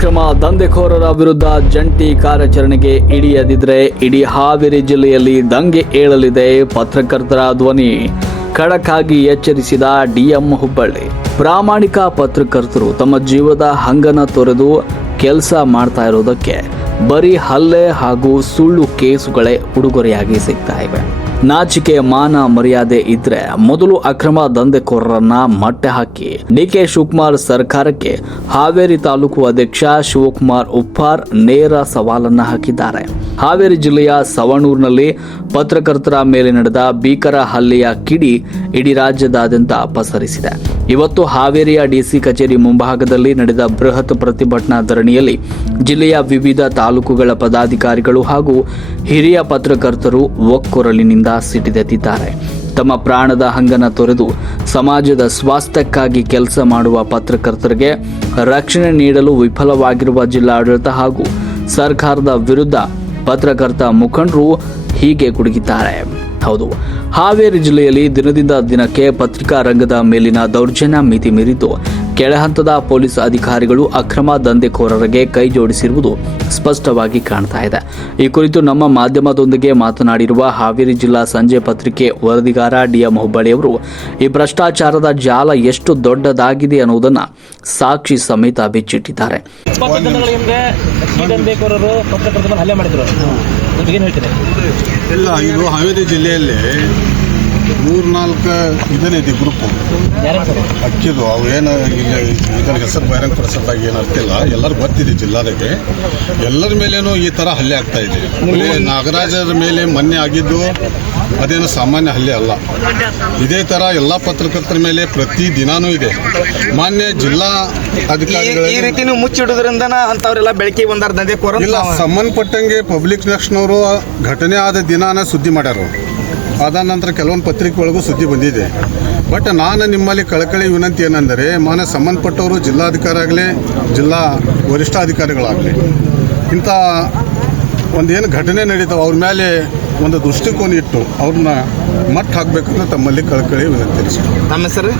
ಅಕ್ರಮ ದಂಧೆಕೋರರ ವಿರುದ್ಧ ಜಂಟಿ ಕಾರ್ಯಾಚರಣೆಗೆ ಇಳಿಯದಿದ್ರೆ ಇಡೀ ಹಾವೇರಿ ಜಿಲ್ಲೆಯಲ್ಲಿ ದಂಗೆ ಏಳಲಿದೆ. ಪತ್ರಕರ್ತರ ಧ್ವನಿ ಖಡಕ್ ಆಗಿ ಎಚ್ಚರಿಸಿದ ಡಿಎಂ ಹುಬ್ಬಳ್ಳಿ. ಪ್ರಾಮಾಣಿಕ ಪತ್ರಕರ್ತರು ತಮ್ಮ ಜೀವದ ಹಂಗನ ತೊರೆದು ಕೆಲಸ ಮಾಡ್ತಾ ಇರೋದಕ್ಕೆ ಬರೀ ಹಲ್ಲೆ ಹಾಗೂ ಸುಳ್ಳು ಕೇಸುಗಳೇ ಉಡುಗೊರೆಯಾಗಿ ಸಿಗ್ತಾ ಇವೆ. ನಾಚಿಕೆ ಮಾನ ಮರ್ಯಾದೆ ಇದ್ರೆ ಮೊದಲು ಅಕ್ರಮ ದಂಧೆಕೋರರನ್ನ ಮಟ್ಟೆ ಹಾಕಿ. ಡಿಕೆ ಶಿವಕುಮಾರ್ ಸರ್ಕಾರಕ್ಕೆ ಹಾವೇರಿ ತಾಲೂಕು ಅಧ್ಯಕ್ಷ ಶಿವಕುಮಾರ್ ಉಪ್ಪಾರ್ ನೇರ ಸವಾಲನ್ನ ಹಾಕಿದ್ದಾರೆ. ಹಾವೇರಿ ಜಿಲ್ಲೆಯ ಸವಣೂರಿನಲ್ಲಿ ಪತ್ರಕರ್ತರ ಮೇಲೆ ನಡೆದ ಭೀಕರ ಹಲ್ಲೆಯ ಕಿಡಿ ಇಡೀ ರಾಜ್ಯದಾದ್ಯಂತ ಪಸರಿಸಿದೆ. ಇವತ್ತು ಹಾವೇರಿಯ ಡಿಸಿ ಕಚೇರಿ ಮುಂಭಾಗದಲ್ಲಿ ನಡೆದ ಬೃಹತ್ ಪ್ರತಿಭಟನಾ ಧರಣಿಯಲ್ಲಿ ಜಿಲ್ಲೆಯ ವಿವಿಧ ತಾಲೂಕುಗಳ ಪದಾಧಿಕಾರಿಗಳು ಹಾಗೂ ಹಿರಿಯ ಪತ್ರಕರ್ತರು ಒಕ್ಕೊರಲಿನಿಂದ ಸಿಡಿದೆದ್ದಿದ್ದಾರೆ. ತಮ್ಮ ಪ್ರಾಣದ ಹಂಗನ ತೊರೆದು ಸಮಾಜದ ಸ್ವಾಸ್ಥ್ಯಕ್ಕಾಗಿ ಕೆಲಸ ಮಾಡುವ ಪತ್ರಕರ್ತರಿಗೆ ರಕ್ಷಣೆ ನೀಡಲು ವಿಫಲವಾಗಿರುವ ಜಿಲ್ಲಾಡಳಿತ ಹಾಗೂ ಸರ್ಕಾರದ ವಿರುದ್ಧ ಪತ್ರಕರ್ತ ಮುಖಂಡರು ಹೀಗೆ ಗುಡುಗಿದ್ದಾರೆ. ಹೌದು, ಹಾವೇರಿ ಜಿಲ್ಲೆಯಲ್ಲಿ ದಿನದಿಂದ ದಿನಕ್ಕೆ ಪತ್ರಿಕಾ ರಂಗದ ಮೇಲಿನ ದೌರ್ಜನ್ಯ ಮಿತಿ ಮೀರಿದ್ದು ಕೆಳಹಂತದ ಪೊಲೀಸ್ ಅಧಿಕಾರಿಗಳು ಅಕ್ರಮ ದಂಧೆಕೋರರಿಗೆ ಕೈ ಜೋಡಿಸಿರುವುದು ಸ್ಪಷ್ಟವಾಗಿ ಕಾಣ್ತಾ ಇದೆ. ಈ ಕುರಿತು ನಮ್ಮ ಮಾಧ್ಯಮದೊಂದಿಗೆ ಮಾತನಾಡಿರುವ ಹಾವೇರಿ ಜಿಲ್ಲಾ ಸಂಜೆ ಪತ್ರಿಕೆ ವರದಿಗಾರ ಡಿಎಂ ಹುಬ್ಬಳ್ಳಿ ಅವರು ಈ ಭ್ರಷ್ಟಾಚಾರದ ಜಾಲ ಎಷ್ಟು ದೊಡ್ಡದಾಗಿದೆ ಅನ್ನುವುದನ್ನು ಸಾಕ್ಷಿ ಸಮೇತ ಬಿಚ್ಚಿಟ್ಟಿದ್ದಾರೆ. ಇಲ್ಲ, ಇದು ಹಾವೇರಿ ಜಿಲ್ಲೆಯಲ್ಲಿ 3-4 ಇದನ್ನಿದೆ ಗ್ರೂಪ್ ಅಕ್ಕಿದು. ಅವು ಏನು ಇದರ ಹೆಸರು ಬಹಿರಂಗ ಪಡಿಸೋದಾಗಿ ಏನು ಅರ್ತಿಲ್ಲ, ಎಲ್ಲರೂ ಗೊತ್ತಿದೆ ಜಿಲ್ಲಾದಾಗೆ. ಎಲ್ಲರ ಮೇಲೇನೂ ಈ ಥರ ಹಲ್ಲೆ ಆಗ್ತಾ ಇದೆ. ನಾಗರಾಜರ ಮೇಲೆ ಮೊನ್ನೆ ಆಗಿದ್ದು ಅದೇನು ಸಾಮಾನ್ಯ ಹಲ್ಲೆ ಅಲ್ಲ. ಇದೇ ಥರ ಎಲ್ಲ ಪತ್ರಕರ್ತರ ಮೇಲೆ ಪ್ರತಿ ದಿನಾನೂ ಇದೆ. ಮಾನ್ಯ ಜಿಲ್ಲಾ ಅಧಿಕಾರಿಗಳು ಈ ರೀತಿ ಮುಚ್ಚಿಡೋದ್ರಿಂದ ಅಂತವ್ರೆಲ್ಲ ಬೆಳಕಿಗೆ ಬಂದಾರ ದಂಧೆಕೋರ ಇಲ್ಲ. ಸಂಬಂಧಪಟ್ಟಂಗೆ ಪಬ್ಲಿಕ್ ನೆಕ್ಸ್ಟ್ನವರು ಘಟನೆ ಆದ ದಿನಾನ ಸುದ್ದಿ ಮಾಡ್ಯಾರ. ಅದ ನಂತರ ಕೆಲವೊಂದು ಪತ್ರಿಕೆ ಒಳಗೂ ಸುದ್ದಿ ಬಂದಿದೆ. ಬಟ್ ನಾನು ನಿಮ್ಮಲ್ಲಿ ಕಳಕಳಿ ವಿನಂತಿ ಏನೆಂದರೆ, ಮಾನ್ಯ ಸಂಬಂಧಪಟ್ಟವರು ಜಿಲ್ಲಾಧಿಕಾರಿ ಆಗಲಿ ಜಿಲ್ಲಾ ವರಿಷ್ಠಾಧಿಕಾರಿಗಳಾಗಲಿ ಇಂಥ ಒಂದೇನು ಘಟನೆ ನಡೀತಾವೆ ಅವ್ರ ಮೇಲೆ ಒಂದು ದೃಷ್ಟಿಕೋನ ಇಟ್ಟು ಅವ್ರನ್ನ ಮಟ್ಟ ಹಾಕಬೇಕಂತ ತಮ್ಮಲ್ಲಿ ಕಳಕಳಿ ವಿನಂತಿ. ನಮ್ಮ ಹೆಸರು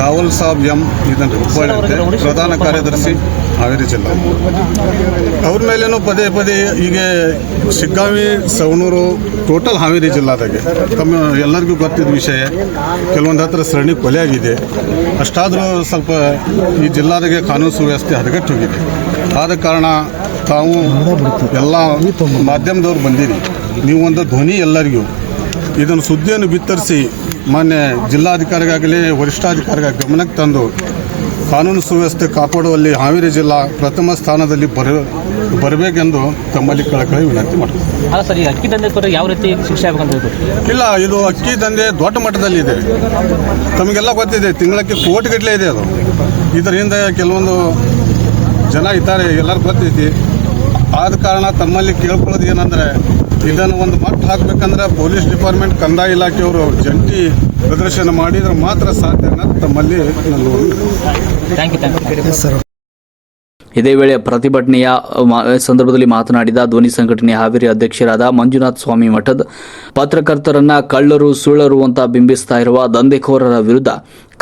ರಾಹುಲ್ ಸಾಬ್ ಎಂ ಇದನ್ನು ಹುಬ್ಬಳ್ಳಿ, ಪ್ರಧಾನ ಕಾರ್ಯದರ್ಶಿ ಹಾವೇರಿ ಜಿಲ್ಲಾ. ಅವ್ರ ಮೇಲೇನೂ ಪದೇ ಪದೇ ಈಗ ಶಿಗ್ಗಾವಿ, ಸವಣೂರು, ಟೋಟಲ್ ಹಾವೇರಿ ಜಿಲ್ಲಾದಾಗೆ ತಮ್ಮ ಎಲ್ಲರಿಗೂ ಗೊತ್ತಿದ್ದ ವಿಷಯ. ಕೆಲವೊಂದು ಹತ್ರ ಸರಣಿ ಕೊಲೆ ಆಗಿದೆ. ಅಷ್ಟಾದರೂ ಸ್ವಲ್ಪ ಈ ಜಿಲ್ಲಾದಾಗೆ ಕಾನೂನು ಸುವ್ಯವಸ್ಥೆ ಹದಗೆಟ್ಟು ಹೋಗಿದೆ. ಆದ ಕಾರಣ ತಾವು ಎಲ್ಲ ಮಾಧ್ಯಮದವ್ರು ಬಂದಿರಿ, ನೀವು ಒಂದು ಧ್ವನಿ ಎಲ್ಲರಿಗೂ ಇದನ್ನು ಸುದ್ದಿಯನ್ನು ಬಿತ್ತರಿಸಿ ಮಾನ್ಯ ಜಿಲ್ಲಾಧಿಕಾರಿಗಾಗಲಿ ವರಿಷ್ಠಾಧಿಕಾರಿಗಾಗಿ ಗಮನಕ್ಕೆ ತಂದು ಕಾನೂನು ಸುವ್ಯವಸ್ಥೆ ಕಾಪಾಡುವಲ್ಲಿ ಹಾವೇರಿ ಜಿಲ್ಲಾ ಪ್ರಥಮ ಸ್ಥಾನದಲ್ಲಿ ಬರಬೇಕೆಂದು ತಮ್ಮಲ್ಲಿ ಕಳಕಳಿ ವಿನಂತಿ ಮಾಡ್ತೀವಿ. ಅಕ್ಕಿ ದಂಧೆ ಯಾವ ರೀತಿ ಶಿಕ್ಷೆ ಆಗಬೇಕಂತ? ಇಲ್ಲ, ಇದು ಅಕ್ಕಿ ದಂಧೆ ದೊಡ್ಡ ಮಟ್ಟದಲ್ಲಿ ಇದೆ. ತಮಗೆಲ್ಲ ಗೊತ್ತಿದೆ, ತಿಂಗಳಕ್ಕೆ ಕೋಟಿಗಟ್ಟಲೆ ಇದೆ ಅದು. ಇದರಿಂದ ಕೆಲವೊಂದು ಜನ ಇದ್ದಾರೆ, ಎಲ್ಲರೂ ಗೊತ್ತೈತಿ. ಆದ ಕಾರಣ ತಮ್ಮಲ್ಲಿ ಕೇಳ್ಕೊಳ್ಳೋದು ಏನಂದರೆ, ಇದನ್ನು ಒಂದು ಮಟ್ಟ ಹಾಕಬೇಕಂದ್ರೆ ಪೊಲೀಸ್ ಡಿಪಾರ್ಟ್ಮೆಂಟ್, ಕಂದಾಯ ಇಲಾಖೆಯವರು ಜಂಟಿ ಪ್ರದರ್ಶನ ಮಾಡಿದ್ರೆ ಮಾತ್ರ ಸಾಧ್ಯ ಅನ್ನೋದು ತಮ್ಮಲ್ಲಿ ಇದೇ ವೇಳೆ ಪ್ರತಿಭಟನೆಯ ಸಂದರ್ಭದಲ್ಲಿ ಮಾತನಾಡಿದ ಧ್ವನಿ ಸಂಘಟನೆ ಹಾವೇರಿ ಅಧ್ಯಕ್ಷರಾದ ಮಂಜುನಾಥ್ ಸ್ವಾಮಿ ಮಠದ್, ಪತ್ರಕರ್ತರನ್ನ ಕಳ್ಳರು ಸುಳ್ಳರು ಅಂತ ಬಿಂಬಿಸ್ತಾ ಇರುವ ದಂಧೆಕೋರರ ವಿರುದ್ಧ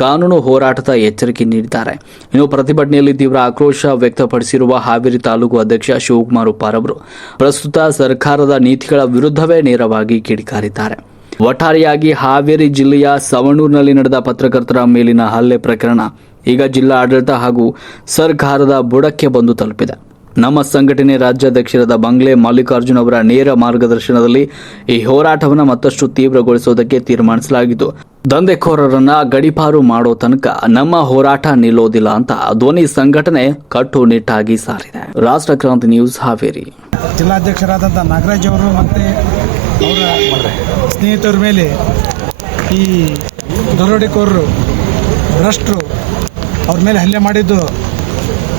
ಕಾನೂನು ಹೋರಾಟದ ಎಚ್ಚರಿಕೆ ನೀಡಿದ್ದಾರೆ. ಇನ್ನು ಪ್ರತಿಭಟನೆಯಲ್ಲಿ ತೀವ್ರ ಆಕ್ರೋಶ ವ್ಯಕ್ತಪಡಿಸಿರುವ ಹಾವೇರಿ ತಾಲೂಕು ಅಧ್ಯಕ್ಷ ಶಿವಕುಮಾರ್ ಉಪ್ಪಾರ್ ಅವರು ಪ್ರಸ್ತುತ ಸರ್ಕಾರದ ನೀತಿಗಳ ವಿರುದ್ಧವೇ ನೇರವಾಗಿ ಕಿಡಿಕಾರಿದ್ದಾರೆ. ಒಟ್ಟಾರೆಯಾಗಿ ಹಾವೇರಿ ಜಿಲ್ಲೆಯ ಸವಣೂರಿನಲ್ಲಿ ನಡೆದ ಪತ್ರಕರ್ತರ ಮೇಲಿನ ಹಲ್ಲೆ ಪ್ರಕರಣ ಈಗ ಜಿಲ್ಲಾ ಆಡಳಿತ ಹಾಗೂ ಸರ್ಕಾರದ ಬುಡಕ್ಕೆ ಬಂದು ತಲುಪಿದೆ. ನಮ್ಮ ಸಂಘಟನೆ ರಾಜ್ಯಾಧ್ಯಕ್ಷರಾದ ಬಂಗ್ಲೆ ಮಲ್ಲಿಕಾರ್ಜುನ್ ಅವರ ನೇರ ಮಾರ್ಗದರ್ಶನದಲ್ಲಿ ಈ ಹೋರಾಟವನ್ನು ಮತ್ತಷ್ಟು ತೀವ್ರಗೊಳಿಸುವುದಕ್ಕೆ ತೀರ್ಮಾನಿಸಲಾಗಿದ್ದು, ದಂಧೆಕೋರರನ್ನ ಗಡೀಪಾರು ಮಾಡೋ ತನಕ ನಮ್ಮ ಹೋರಾಟ ನಿಲ್ಲೋದಿಲ್ಲ ಅಂತ ಧ್ವನಿ ಸಂಘಟನೆ ಕಟ್ಟುನಿಟ್ಟಾಗಿ ಸಾರಿದೆ. ರಾಷ್ಟ್ರ ಕ್ರಾಂತಿ ನ್ಯೂಸ್ ಹಾವೇರಿ. ಜಿಲ್ಲಾಧ್ಯಕ್ಷರಾದಂಥ ನಾಗರಾಜ್ ಅವರು ಮತ್ತು ಅವರ ಸ್ನೇಹಿತರ ಮೇಲೆ ಈ ದರೋಡೆಕೋರರು, ಭ್ರಷ್ಟರು ಅವ್ರ ಮೇಲೆ ಹಲ್ಲೆ ಮಾಡಿದ್ದು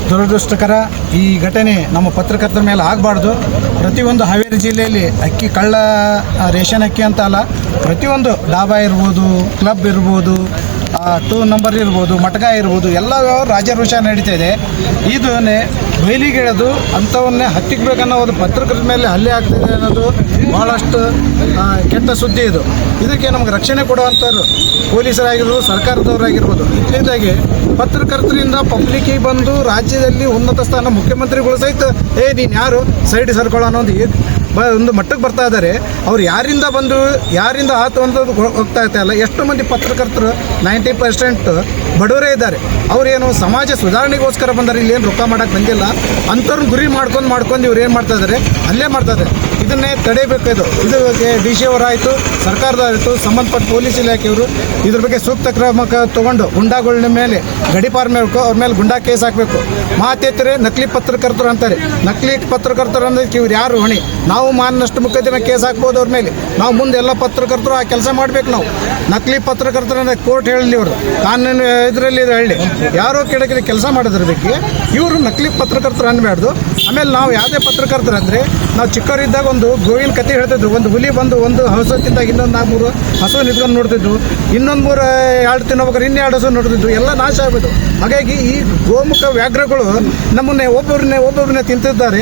ದುರದೃಷ್ಟಕರ. ಈ ಘಟನೆ ನಮ್ಮ ಪತ್ರಕರ್ತರ ಮೇಲೆ ಆಗಬಾರ್ದು. ಪ್ರತಿಯೊಂದು ಹಾವೇರಿ ಜಿಲ್ಲೆಯಲ್ಲಿ ಅಕ್ಕಿ ಕಳ್ಳ ರೇಷನ್ ಅಕ್ಕಿ ಅಂತ ಅಲ್ಲ, ಪ್ರತಿಯೊಂದು ಡಾಬಾ ಇರ್ಬೋದು, ಕ್ಲಬ್ ಇರ್ಬೋದು, 2 ನಂಬರ್ ಇರ್ಬೋದು, ಮಟಕ ಇರ್ಬೋದು, ಎಲ್ಲ ರಾಜಾರೋಷ ನಡೀತಾ ಇದೆ. ಇದನ್ನೇ ಬಯಲಿಗೆಳೆದು ಅಂಥವನ್ನೇ ಹತ್ತಿಕ್ಕಬೇಕನ್ನೋ ಒಂದು ಪತ್ರಕರ್ತರ ಮೇಲೆ ಹಲ್ಲೆ ಆಗ್ತಿದೆ ಅನ್ನೋದು ಭಾಳಷ್ಟು ಕೆಟ್ಟ ಸುದ್ದಿ ಇದು. ಇದಕ್ಕೆ ನಮಗೆ ರಕ್ಷಣೆ ಕೊಡುವಂಥವ್ರು ಪೊಲೀಸರಾಗಿರ್ಬೋದು, ಸರ್ಕಾರದವರಾಗಿರ್ಬೋದು. ಇತ್ತೀಚೆಗೆ ಪತ್ರಕರ್ತರಿಂದ ಪಬ್ಲಿಕ್ಕಿಗೆ ಬಂದು ರಾಜ್ಯದಲ್ಲಿ ಉನ್ನತ ಸ್ಥಾನ ಮುಖ್ಯಮಂತ್ರಿಗಳು ಸಹಿತ ನೀನು ಯಾರು ಸೈಡ್ ಸರ್ಕೊಳ್ಳೋ ಅನ್ನೋ ಒಂದು ಮಟ್ಟಕ್ಕೆ ಬರ್ತಾ ಇದ್ದಾರೆ. ಅವ್ರು ಯಾರಿಂದ ಆತು ಅಂತದ್ದು ಹೋಗ್ತಾ ಇರ್ತಲ್ಲ. ಎಷ್ಟು ಮಂದಿ ಪತ್ರಕರ್ತರು 90% ಬಡವರೇ ಇದ್ದಾರೆ. ಅವರೇನು ಸಮಾಜ ಸುಧಾರಣೆಗೋಸ್ಕರ ಬಂದರೆ ಇಲ್ಲೇನು ರೊಕ್ಕ ಮಾಡೋಕ್ಕೆ ಬಂದಿಲ್ಲ. ಅಂಥವ್ರನ್ನ ಗುರಿ ಮಾಡ್ಕೊಂಡು ಇವ್ರು ಏನು ಮಾಡ್ತಾ ಇದ್ದಾರೆ, ಅಲ್ಲೇ ಮಾಡ್ತಾ ಇದ್ದಾರೆ. ಇದನ್ನೇ ತಡೆಯಬೇಕು. ಇದಕ್ಕೆ ಡಿ ಸಿ ಅವರಾಯಿತು, ಸರ್ಕಾರದವರಾಯಿತು, ಸಂಬಂಧಪಟ್ಟ ಪೊಲೀಸ್ ಇಲಾಖೆಯವರು ಇದ್ರ ಬಗ್ಗೆ ಸೂಕ್ತ ಕ್ರಮ ತಗೊಂಡು ಗುಂಡಾಗಳ ಮೇಲೆ ಗಡೀಪಾರು ಮಾಡಬೇಕು. ಅವ್ರ ಮೇಲೆ ಗುಂಡಾ ಕೇಸ್ ಹಾಕಬೇಕು. ಮಾತೆತ್ತರೆ ನಕಲಿ ಪತ್ರಕರ್ತರು ಅಂತಾರೆ. ನಕಲಿ ಪತ್ರಕರ್ತರು ಅಂದ್ರೆ ಇವ್ರು ಯಾರು ಹೊಣೆ? ನಾವು ಮಾನನಷ್ಟ ಮೊಕದ್ದಮೆ ಕೇಸ್ ಹಾಕ್ಬೋದು ಅವ್ರ ಮೇಲೆ. ನಾವು ಮುಂದೆ ಎಲ್ಲ ಪತ್ರಕರ್ತರು ಆ ಕೆಲಸ ಮಾಡಬೇಕು. ನಾವು ನಕಲಿ ಪತ್ರಕರ್ತರನ್ನ ಕೋರ್ಟ್ ಹೇಳಲಿ, ಅವರು ಕಾನೂನು ಇದರಲ್ಲಿ ಹೇಳಿ ಯಾರೋ ಕೆಳಗೆ ಕೆಲಸ ಮಾಡೋದ್ರ ಬಗ್ಗೆ ಇವರು ನಕಲಿ ಪತ್ರಕರ್ತರು ಅನ್ಬಾರ್ದು. ಆಮೇಲೆ ನಾವು ಯಾವುದೇ ಪತ್ರಕರ್ತರು ಅಂದರೆ ನಾವು ಚಿಕ್ಕವರಿದ್ದಾಗ ಒಂದು ಗೋವಿನ ಕತೆ ಹೇಳ್ತಿದ್ರು. ಒಂದು ಹುಲಿ ಬಂದು ಒಂದು ಹಸು ತಿಂದಾಗ ಇನ್ನೊಂದು 4-3 ಹಸು ನಿಂತ್ಕೊಂಡು ನೋಡ್ತಿದ್ವು, ಇನ್ನೊಂದು 2 ತಿನ್ನೋಬೇಕಾದ್ರೆ 2 ಹಸು ನೋಡ್ತಿದ್ವು, ಎಲ್ಲ ನಾಶ ಆಗೋದು. ಹಾಗಾಗಿ ಈ ಗೋಮುಖ ವ್ಯಾಘ್ರಗಳು ನಮ್ಮನ್ನೇ ಒಬ್ಬೊಬ್ಬರನ್ನೇ ತಿಂತಿದ್ದಾರೆ.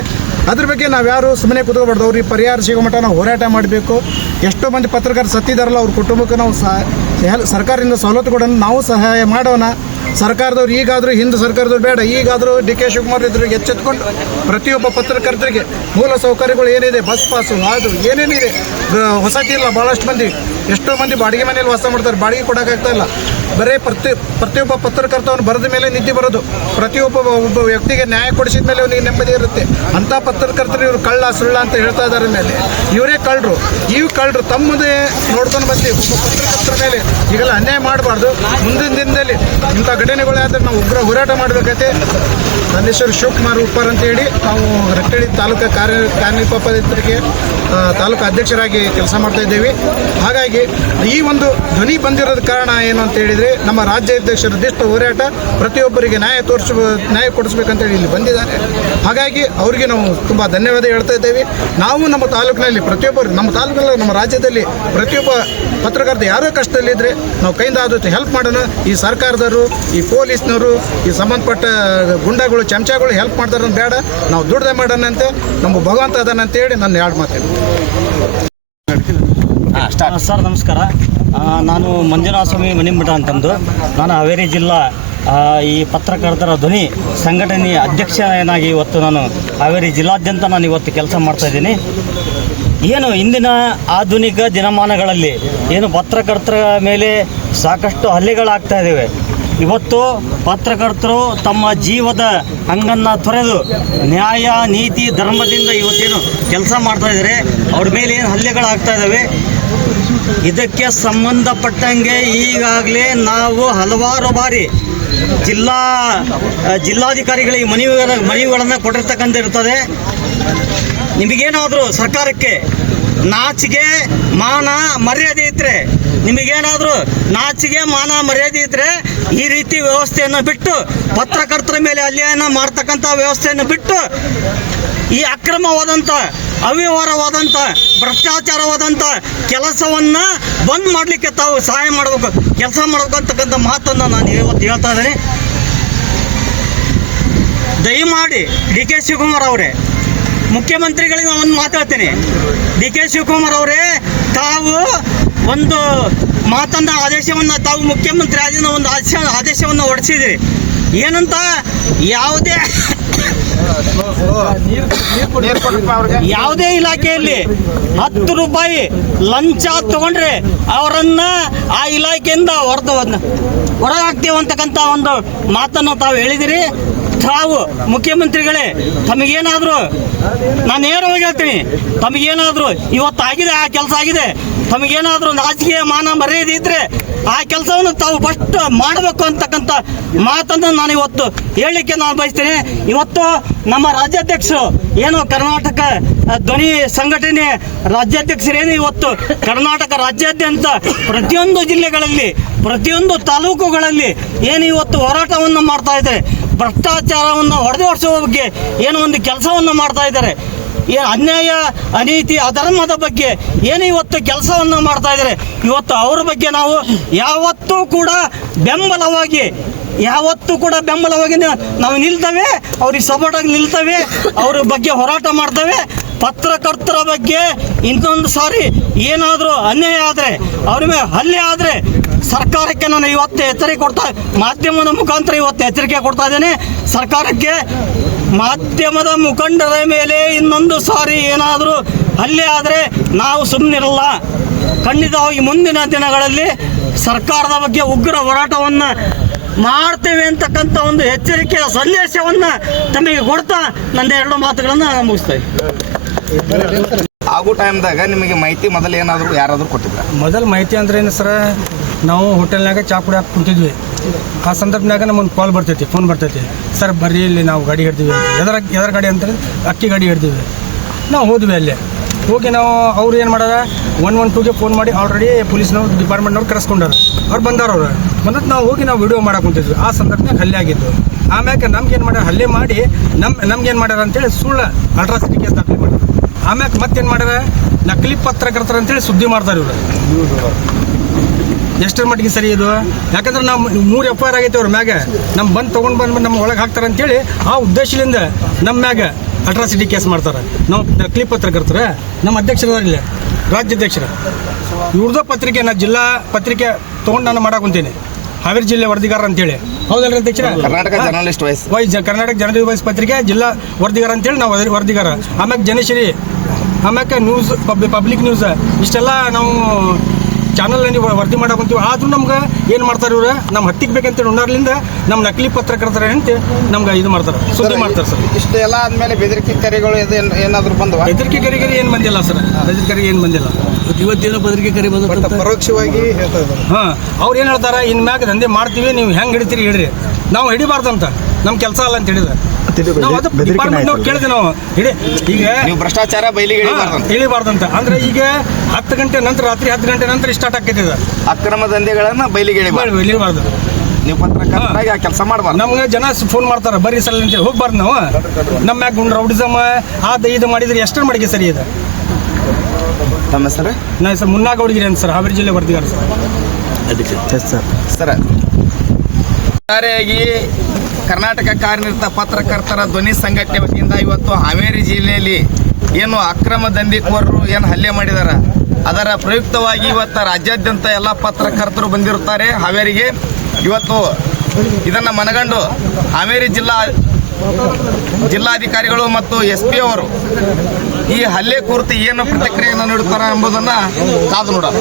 ಅದ್ರ ಬಗ್ಗೆ ನಾವು ಯಾರು ಸುಮ್ಮನೆ ಕೂತ್ಕೋಬಾರ್ದು. ಅವ್ರಿಗೆ ಪರಿಹಾರ ಸಿಗೋ ಮಟ್ಟ ನಾವು ಹೋರಾಟ ಮಾಡಬೇಕು. ಎಷ್ಟೋ ಮಂದಿ ಪತ್ರಕರ್ತರು ಸತ್ತಿದಾರಲ್ಲ, ಅವ್ರ ಕುಟುಂಬಕ್ಕೆ ನಾವು ಸರ್ಕಾರದಿಂದ ಸವಲತ್ತುಗಳನ್ನು ನಾವು ಸಹಾಯ ಮಾಡೋಣ. ಸರ್ಕಾರದವ್ರು ಈಗಾದರೂ ಹಿಂದೆ ಸರ್ಕಾರದವ್ರು ಬೇಡ, ಈಗಾದರೂ ಡಿ ಕೆ ಶಿವಕುಮಾರ್ ಇದ್ರಿಗೆ ಎಚ್ಚೆತ್ಕೊಂಡು ಪ್ರತಿಯೊಬ್ಬ ಪತ್ರಕರ್ತರಿಗೆ ಮೂಲ ಸೌಕರ್ಯಗಳು ಏನಿದೆ, ಬಸ್ ಪಾಸು ಅದು ಏನೇನಿದೆ, ವಸತಿ ಇಲ್ಲ. ಭಾಳಷ್ಟು ಮಂದಿ ಎಷ್ಟೋ ಮಂದಿ ಬಾಡಿಗೆ ಮನೆಯಲ್ಲಿ ವಾಸ ಮಾಡ್ತಾರೆ, ಬಾಡಿಗೆ ಕೊಡೋಕ್ಕಾಗ್ತಾ ಇಲ್ಲ. ಬರೀ ಪ್ರತಿಯೊಬ್ಬ ಪತ್ರಕರ್ತವನು ಬರೆದ ಮೇಲೆ ನಿದ್ದೆ ಬರೋದು. ಒಬ್ಬ ವ್ಯಕ್ತಿಗೆ ನ್ಯಾಯ ಕೊಡಿಸಿದ ಮೇಲೆ ಅವನಿಗೆ ನೆಮ್ಮದಿ ಇರುತ್ತೆ. ಅಂಥ ಪತ್ರಕರ್ತರು ಇವರು ಕಳ್ಳ ಸುಳ್ಳ ಅಂತ ಹೇಳ್ತಾ ಇದ್ದಾರೆ. ಮೇಲೆ ಇವರೇ ಕಳ್ಳರು. ತಮ್ಮದೇ ನೋಡ್ಕೊಂಡು ಬಂದು ಒಬ್ಬ ಪತ್ರಕರ್ತರ ಮೇಲೆ ಈಗೆಲ್ಲ ಅನ್ಯಾಯ ಮಾಡಬಾರ್ದು. ಮುಂದಿನ ದಿನದಲ್ಲಿ ಇಂಥ ಘಟನೆಗಳಾದರೆ ನಾವು ಉಗ್ರ ಹೋರಾಟ ಮಾಡಬೇಕೈತೆ. ನನ್ನ ಹೆಸರು ಶಿವಕುಮಾರ್ ಉಪ್ಪಾರ್ ಅಂತೇಳಿ ನಾವು ರಟ್ಟಳ್ಳಿ ತಾಲೂಕು ಕಾರ್ಯನಿರ್ವಾಹಕರಿಗೆ ತಾಲೂಕು ಅಧ್ಯಕ್ಷರಾಗಿ ಕೆಲಸ ಮಾಡ್ತಾ ಇದ್ದೇವೆ. ಹಾಗಾಗಿ ಈ ಒಂದು ಧ್ವನಿ ಬಂದಿರೋದ ಕಾರಣ ಏನು ಅಂತ ಹೇಳಿದರೆ, ನಮ್ಮ ರಾಜ್ಯಾಧ್ಯಕ್ಷರ ದಿಷ್ಟ ಹೋರಾಟ ಪ್ರತಿಯೊಬ್ಬರಿಗೆ ನ್ಯಾಯ ಕೊಡಿಸ್ಬೇಕಂತೇಳಿ ಇಲ್ಲಿ ಬಂದಿದ್ದಾರೆ. ಹಾಗಾಗಿ ಅವರಿಗೆ ನಾವು ತುಂಬ ಧನ್ಯವಾದ ಹೇಳ್ತಾ ಇದ್ದೇವೆ. ನಾವು ನಮ್ಮ ತಾಲೂಕಿನಲ್ಲಿ ನಮ್ಮ ರಾಜ್ಯದಲ್ಲಿ ಪ್ರತಿಯೊಬ್ಬ ಪತ್ರಕರ್ತ ಯಾರೋ ಕಷ್ಟದಲ್ಲಿದ್ದರೆ ನಾವು ಕೈಯಿಂದ ಆದಷ್ಟು ಹೆಲ್ಪ್ ಮಾಡೋಣ. ಈ ಸರ್ಕಾರದವರು, ಈ ಪೊಲೀಸ್ನವರು, ಈ ಸಂಬಂಧಪಟ್ಟ ಗುಂಡಗಳು, ಚಮಚಗಳು ಹೆಲ್ಪ್ ಮಾಡ್ತಾರ ಬೇಡ. ನಾವು ದುಡ್ದೆ ಮಾಡೋಣಂತೆ, ನಮ್ಮ ಭಗವಂತ ಅದಾನಂತೇಳಿ ನನ್ನ 2 ಮಾತು. ಸರ್ ನಮಸ್ಕಾರ. ನಾನು ಮಂಜುನಾಥ ಸ್ವಾಮಿ ಮಣಿಮಠ ಅಂತಂದು, ನಾನು ಹಾವೇರಿ ಜಿಲ್ಲಾ ಈ ಪತ್ರಕರ್ತರ ಧ್ವನಿ ಸಂಘಟನೆಯ ಅಧ್ಯಕ್ಷನಾಗಿ ಇವತ್ತು ನಾನು ಹಾವೇರಿ ಜಿಲ್ಲಾದ್ಯಂತ ನಾನು ಇವತ್ತು ಕೆಲಸ ಮಾಡ್ತಾಯಿದ್ದೀನಿ. ಏನು ಇಂದಿನ ಆಧುನಿಕ ದಿನಮಾನಗಳಲ್ಲಿ ಏನು ಪತ್ರಕರ್ತರ ಮೇಲೆ ಸಾಕಷ್ಟು ಹಲ್ಲೆಗಳಾಗ್ತಾ ಇದ್ದಾವೆ. ಇವತ್ತು ಪತ್ರಕರ್ತರು ತಮ್ಮ ಜೀವದ ಹಂಗನ್ನು ತೊರೆದು ನ್ಯಾಯ ನೀತಿ ಧರ್ಮದಿಂದ ಇವತ್ತೇನು ಕೆಲಸ ಮಾಡ್ತಾ ಇದ್ದಾರೆ, ಅವ್ರ ಮೇಲೆ ಏನು ಹಲ್ಲೆಗಳಾಗ್ತಾ ಇದ್ದಾವೆ. ಇದಕ್ಕೆ ಸಂಬಂಧಪಟ್ಟಂಗೆ ಈಗಾಗಲೇ ನಾವು ಹಲವಾರು ಬಾರಿ ಜಿಲ್ಲಾಧಿಕಾರಿಗಳಿಗೆ ಮನವಿಗಳನ್ನು ಕೊಟ್ಟಿರ್ತಕ್ಕಂಥಿರ್ತದೆ. ನಿಮಗೇನಾದರೂ ಸರ್ಕಾರಕ್ಕೆ ನಾಚಿಕೆ ಮಾನ ಮರ್ಯಾದೆ ಇದ್ದರೆ, ಈ ರೀತಿ ವ್ಯವಸ್ಥೆಯನ್ನು ಬಿಟ್ಟು, ಪತ್ರಕರ್ತರ ಮೇಲೆ ಹಲ್ಲೆಯನ್ನು ಮಾಡ್ತಕ್ಕಂಥ ವ್ಯವಸ್ಥೆಯನ್ನು ಬಿಟ್ಟು, ಈ ಅಕ್ರಮವಾದಂಥ ಅವ್ಯವಹಾರವಾದಂಥ ಭ್ರಷ್ಟಾಚಾರವಾದಂಥ ಕೆಲಸವನ್ನು ಬಂದ್ ಮಾಡಲಿಕ್ಕೆ ತಾವು ಸಹಾಯ ಮಾಡಬೇಕು, ಕೆಲಸ ಮಾಡಬೇಕು ಅಂತಕ್ಕಂಥ ಮಾತನ್ನು ನಾನು ಇವತ್ತು ಹೇಳ್ತಾ ಇದ್ದೇನೆ. ದಯಮಾಡಿ ಡಿ ಕೆ ಶಿವಕುಮಾರ್ ಅವರೇ, ಮುಖ್ಯಮಂತ್ರಿಗಳಿಗೆ ಒಂದು ಮಾತಾಡ್ತೇನೆ. ಡಿ ಕೆ ಶಿವಕುಮಾರ್ ಅವರೇ, ತಾವು ಒಂದು ಮಾತನ್ನ ತಾವು ಮುಖ್ಯಮಂತ್ರಿ ಆಗಿನ ಒಂದು ಆದೇಶವನ್ನು ಹೊರಡಿಸಿದಿರಿ. ಏನಂತ, ಯಾವುದೇ ಇಲಾಖೆಯಲ್ಲಿ 10 ರೂಪಾಯಿ ಲಂಚ ತಗೊಂಡ್ರೆ ಅವರನ್ನ ಆ ಇಲಾಖೆಯಿಂದ ಹೊರಗಾಗ್ತೀವಿ ಅಂತಕ್ಕಂಥ ಒಂದು ಮಾತನ್ನು ತಾವು ಹೇಳಿದಿರಿ. ತಾವು ಮುಖ್ಯಮಂತ್ರಿಗಳೇ, ತಮಗೇನಾದರೂ, ನಾನು ನೇರವಾಗಿ ಹೇಳ್ತೀನಿ, ತಮಗೇನಾದರೂ ಇವತ್ತಾಗಿದೆ, ಆ ಕೆಲಸ ಆಗಿದೆ, ತಮಗೇನಾದರೂ ನಾಚಿಕೆ ಮಾನ ಮರ್ಯಾದೆ ಇದ್ರೆ ಆ ಕೆಲಸವನ್ನು ತಾವು ಫಸ್ಟ್ ಮಾಡಬೇಕು ಅಂತಕ್ಕಂಥ ಮಾತನ್ನು ನಾನು ಇವತ್ತು ಹೇಳಲಿಕ್ಕೆ ನಾನು ಬಯಸ್ತೇನೆ. ಇವತ್ತು ನಮ್ಮ ರಾಜ್ಯಾಧ್ಯಕ್ಷರು ಏನು ಕರ್ನಾಟಕ ಧ್ವನಿ ಸಂಘಟನೆ ರಾಜ್ಯಾಧ್ಯಕ್ಷರೇನು ಇವತ್ತು ಕರ್ನಾಟಕ ರಾಜ್ಯಾದ್ಯಂತ ಪ್ರತಿಯೊಂದು ಜಿಲ್ಲೆಗಳಲ್ಲಿ, ಪ್ರತಿಯೊಂದು ತಾಲೂಕುಗಳಲ್ಲಿ ಏನು ಇವತ್ತು ಹೋರಾಟವನ್ನು ಮಾಡ್ತಾ ಇದ್ದಾರೆ, ಭ್ರಷ್ಟಾಚಾರವನ್ನು ಹೊಡೆದೋಡಿಸುವ ಬಗ್ಗೆ ಏನೋ ಒಂದು ಕೆಲಸವನ್ನು ಮಾಡ್ತಾ ಇದ್ದಾರೆ, ಅನ್ಯಾಯ ಅನೀತಿ ಅಧರ್ಮದ ಬಗ್ಗೆ ಏನು ಇವತ್ತು ಕೆಲಸವನ್ನು ಮಾಡ್ತಾ ಇದ್ದಾರೆ. ಇವತ್ತು ಅವ್ರ ಬಗ್ಗೆ ನಾವು ಯಾವತ್ತೂ ಕೂಡ ಬೆಂಬಲವಾಗಿ ಯಾವತ್ತೂ ಕೂಡ ಬೆಂಬಲವಾಗಿ ನಾವು ನಿಲ್ತೇವೆ, ಅವ್ರಿಗೆ ಸಪೋರ್ಟ್ ಆಗಿ ನಿಲ್ತೇವೆ, ಅವ್ರ ಬಗ್ಗೆ ಹೋರಾಟ ಮಾಡ್ತೇವೆ. ಪತ್ರಕರ್ತರ ಬಗ್ಗೆ ಇನ್ನೊಂದು ಸಾರಿ ಏನಾದರೂ ಅನ್ಯಾಯ ಆದರೆ, ಅವ್ರ ಮೇಲೆ ಹಲ್ಲೆ ಆದರೆ ಸರ್ಕಾರಕ್ಕೆ ನಾನು ಇವತ್ತು ಎಚ್ಚರಿಕೆ ಮಾಧ್ಯಮದ ಮುಖಾಂತರ ಇವತ್ತು ಎಚ್ಚರಿಕೆ ಕೊಡ್ತಾ ಇದ್ದೇನೆ. ಸರ್ಕಾರಕ್ಕೆ ಮಾಧ್ಯಮದ ಮುಖಂಡರ ಮೇಲೆ ಇನ್ನೊಂದು ಸಾರಿ ಏನಾದರೂ ಹಲ್ಲೆ ಆದರೆ ನಾವು ಸುಮ್ಮನಿರಲ್ಲ. ಖಂಡಿತವಾಗಿ ಮುಂದಿನ ದಿನಗಳಲ್ಲಿ ಸರ್ಕಾರದ ಬಗ್ಗೆ ಉಗ್ರ ಹೋರಾಟವನ್ನು ಮಾಡ್ತೇವೆ ಅಂತಕ್ಕಂಥ ಒಂದು ಎಚ್ಚರಿಕೆಯ ಸಂದೇಶವನ್ನು ತಮಗೆ ಕೊಡ್ತಾ ನನ್ನ 2 ಮಾತುಗಳನ್ನು ಮುಗಿಸ್ತೇವೆ. ಆಗೋ ಟೈಮ್ದಾಗ ನಿಮಗೆ ಮಾಹಿತಿ ಮೊದಲು ಏನಾದರೂ ಯಾರಾದರೂ ಕೊಟ್ಟಿದ್ರ? ಮೊದಲು ಮಾಹಿತಿ ಅಂದ್ರೆ ಏನು ಸರ್, ನಾವು ಹೋಟೆಲ್ನಾಗ ಚಾ ಕುಡಿಯಾಕೆ ಕುಂತಿದ್ವಿ. ಆ ಸಂದರ್ಭದಾಗ ನಮ್ಮೊಂದು ಕಾಲ್ ಬರ್ತೈತಿ, ಫೋನ್ ಬರ್ತೈತಿ, ಸರ್ ಬರ್ರಿ ಇಲ್ಲಿ ನಾವು ಗಾಡಿ ಹಿಡ್ತೀವಿ ಅಂತ. ಎದರ ಗಾಡಿ ಅಂತಾರೆ, ಅಕ್ಕಿ ಗಾಡಿ ಹಿಡ್ತೀವಿ. ನಾವು ಹೋದ್ವಿ ಅಲ್ಲಿ ಹೋಗಿ ನಾವು ಅವ್ರು ಏನು ಮಾಡ್ಯಾರ 112ಗೆ ಫೋನ್ ಮಾಡಿ ಆಲ್ರೆಡಿ ಪೊಲೀಸ್ನವ್ರು ಡಿಪಾರ್ಟ್ಮೆಂಟ್ನವ್ರು ಕರೆಸ್ಕೊಂಡಾರ. ಅವ್ರು ಬಂದಾರವ್ರು ಬಂದದ್ದು ನಾವು ಹೋಗಿ ನಾವು ವಿಡಿಯೋ ಮಾಡಕ್ಕೆ ಕುಂತಿದ್ವಿ. ಆ ಸಂದರ್ಭದಾಗ ಹಲ್ಲೆ ಆಗಿದ್ದು. ಆಮ್ಯಾಕೆ ನಮ್ಗೇನು ಮಾಡ್ಯಾರ, ಹಲ್ಲೆ ಮಾಡಿ ನಮ್ಗೇನು ಮಾಡ್ಯಾರ ಅಂತೇಳಿ ಸುಳ್ಳು ಅಲ್ಟ್ರಾಸಿಟಿ ಕೇಸ್ ದಾಖಲೆ ಮಾಡಿ ಆಮ್ಯಾಕೆ ಮತ್ತೇನು ಮಾಡ್ಯಾರ, ನಕಲಿ ಪತ್ರಕರ್ತರ ಅಂತೇಳಿ ಸುದ್ದಿ ಮಾಡ್ತಾರೆ ಇವರು. ಎಷ್ಟರ ಮಟ್ಟಿಗೆ ಸರಿ ಇದು? ಯಾಕಂದ್ರೆ ನಾವು 3 FIR ಆಗೈತೆ ಅವ್ರ ಮ್ಯಾಗ. ನಮ್ಮ ತೊಗೊಂಡು ನಮ್ಮ ಒಳಗೆ ಹಾಕ್ತಾರೆ ಅಂತೇಳಿ ಆ ಉದ್ದೇಶದಿಂದ ನಮ್ಮ ಮ್ಯಾಗ ಅಟ್ರಾಸಿಟಿ ಕೇಸ್ ಮಾಡ್ತಾರೆ. ನಾವು ನಕಲಿ ಪತ್ರಕರ್ತರ ನಮ್ಮ ಅಧ್ಯಕ್ಷರಿಲ್ಲ, ರಾಜ್ಯಾಧ್ಯಕ್ಷರ ಇವ್ರದ್ದು ಪತ್ರಿಕೆ, ನಾನು ಜಿಲ್ಲಾ ಪತ್ರಿಕೆ ತೊಗೊಂಡು ನಾನು ಮಾಡಾಕೊಂತೀನಿ, ಹಾವೇರಿ ಜಿಲ್ಲೆ ವರದಿಗಾರ ಅಂತೇಳಿ. ಹೌದಲ್ರಿ ಅಧ್ಯಕ್ಷರ? Karnataka journalist vice Karnataka journalist ಪತ್ರಿಕೆ ಜಿಲ್ಲಾ ವರದಿಗಾರ ಅಂತೇಳಿ ನಾವು ವರದಿಗಾರ. ಆಮ್ಯಾಗ ಜನಶ್ರೀ, ಆಮ್ಯಾಕೆ ನ್ಯೂಸ್ ಪಬ್ಲಿಕ್ ನ್ಯೂಸ್, ಇಷ್ಟೆಲ್ಲ ನಾವು ಚಾನಲ್ನಲ್ಲಿ ವರದಿ ಮಾಡಾಕೊಂತೀವಿ. ಆದ್ರೂ ನಮ್ಗೆ ಏನು ಮಾಡ್ತಾರೆ ಇವ್ರು, ನಮ್ಮ ಹತ್ತಿಗೆ ಬೇಕಂತೇಳಿ ಉಣ್ಣಾರ್ಲಿಂದ ನಮ್ಮ ನಕಲಿ ಪತ್ರಕರ್ತರ ಅಂತ ನಮ್ಗೆ ಇದು ಮಾಡ್ತಾರೆ, ಸುದ್ದಿ ಮಾಡ್ತಾರೆ ಸರ್. ಇಷ್ಟೆಲ್ಲ ಆದ್ಮೇಲೆ ಬೆದರಿಕೆ ಕರೆಗಳು ಏನಾದರೂ ಬಂದವ? ಬೆದರಿಕೆ ಕರೆಗೆ ಏನು ಬಂದಿಲ್ಲ ಸರ್, ಬೆದರಿಕೆ ಕರೆಗೆ ಏನು ಬಂದಿಲ್ಲ. ಇವತ್ತೇನೋ ಬೆದರಿಕೆ ಕರೆ ಬಂದ ಪರೋಕ್ಷವಾಗಿ ಹೇಳ್ತಾ ಇದ್ದಾರೆ. ಹಾಂ, ಅವ್ರು ಏನು ಹೇಳ್ತಾರೆ, ಇನ್ನು ಮ್ಯಾಗ ದಂಧೆ ಮಾಡ್ತೀವಿ, ನೀವು ಹೆಂಗೆ ಹಿಡಿತೀರಿ ಹಿಡ್ರಿ, ನಾವು ಹಿಡಿಬಾರ್ದಂತ, ನಮ್ಮ ಕೆಲಸ ಅಲ್ಲ ಅಂತ ಹೇಳಿದ್ರೆ ನಾವು ಅದು ಡಿಪಾರ್ಟ್ಮೆಂಟ್ ಕೇಳಿದೆ. ನಾವು ಈಗ ನೀವು ಭ್ರಷ್ಟಾಚಾರ ಬಯಲಿಗೆ ಇಳಿಬಾರ್ದಂತ ಅಂದ್ರೆ ಈಗ 10 ಗಂಟೆ ನಂತರ, ರಾತ್ರಿ 10 ಗಂಟೆ ನಂತರ ಸ್ಟಾರ್ಟ್ ಆಗ್ತೈತೆ ಅಕ್ರಮ ದಂಧೆಗಳನ್ನ ಬಯಲಿಗೆ ಇಳಿಬಾರ್ದು. ನೀವು ಪತ್ರಕರ್ತರಾಗಿ ಆ ಕೆಲಸ ಮಾಡಬಾರ್ದು. ನಮ್ಗೆ ಜನ ಫೋನ್ ಮಾಡ್ತಾರೆ, ಬರ್ರಿ ಸಲ ಅಂತೇಳಿ ಹೋಗ್ಬಾರ್ದು ನಾವು. ನಮ್ಮ ಮ್ಯಾಗ ಗುಂಡ್ ರೌಡಿಸಮ್ ಇದು ಮಾಡಿದ್ರೆ ಎಷ್ಟರ ಮಡಿಗೆ ಸರಿ ಇದೆ. ತಮ್ಮ ಹೆಸರು? ನಾ ಸರ್ ಮುನ್ನಾಗೌಡಗಿರಿ ಅಂತ ಸರ್, ಹಾವೇರಿ ಜಿಲ್ಲೆ ವರದಿಗಾರ ಸರ್. ಸರ್, ಒಟ್ಟಾರೆಯಾಗಿ ಕರ್ನಾಟಕ ಕಾರ್ಯನಿರತ ಪತ್ರಕರ್ತರ ಧ್ವನಿ ಸಂಘಟನೆ ವತಿಯಿಂದ ಇವತ್ತು ಹಾವೇರಿ ಜಿಲ್ಲೆಯಲ್ಲಿ ಏನು ಅಕ್ರಮ ದಂಧೆಕೋರರು ಏನು ಹಲ್ಲೆ ಮಾಡಿದಾರ, ಅದರ ಪ್ರಯುಕ್ತವಾಗಿ ಇವತ್ತು ರಾಜ್ಯಾದ್ಯಂತ ಎಲ್ಲ ಪತ್ರಕರ್ತರು ಬಂದಿರುತ್ತಾರೆ ಹಾವೇರಿಗೆ. ಇವತ್ತು ಇದನ್ನು ಮನಗಂಡು ಹಾವೇರಿ ಜಿಲ್ಲಾಧಿಕಾರಿಗಳು ಮತ್ತು SP ಅವರು ಈ ಹಲ್ಲೆ ಕುರಿತು ಏನು ಪ್ರತಿಕ್ರಿಯೆಯನ್ನು ನೀಡುತ್ತಾರೆ ಎಂಬುದನ್ನು ಕಾದು ನೋಡೋಣ.